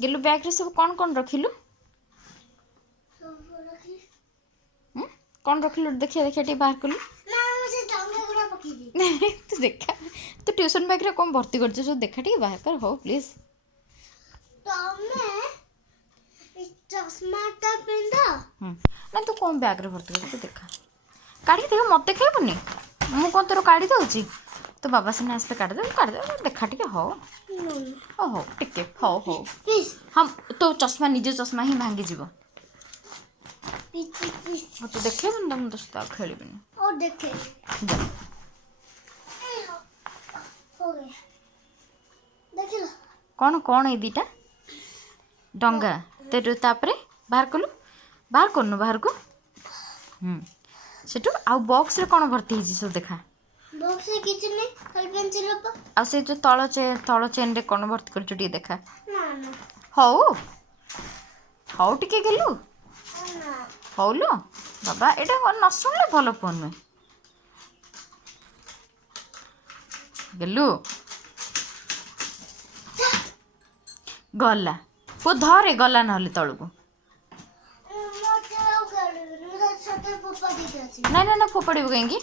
गेलु बैग रे सब कौन रखिलु कौन रखिलु देखिए टे बाहर कलु नहीं तू देखा तू ट्यूशन बैग रे कौन भर्ती कर सब देखा टे बाहर कर हो प्लीज ना तू कौन बैग रे भर्ती कर तू देखा काढ़ी देख मत देखबनी मु कौन तोर काढ़ी दउची तो बाबा सामने आसले काढ़ दे देखा टे हो हो टिके हो हम तो चश्मा निजे चश्मा ही भांगी जीव तो देखे मुझे तो खेल कौन कौन ये दीटा डंगा तेरे तापरे बाहर कलु बाहर करनु बाहर को सेटू आ बॉक्स रे कौन भर्ती हिजी सब देखा बॉक्स रे किछ नै खाली पेंसिल रप आ से जो तळ चेन रे कौन भर्ती कर टी देखा ना ना हौ टिके गेलु ना हौ लो बाबा एटा न सुनले भलो फोन में गेलु गला को धरे गला नहले तळको ना फोपाड़ी कहीं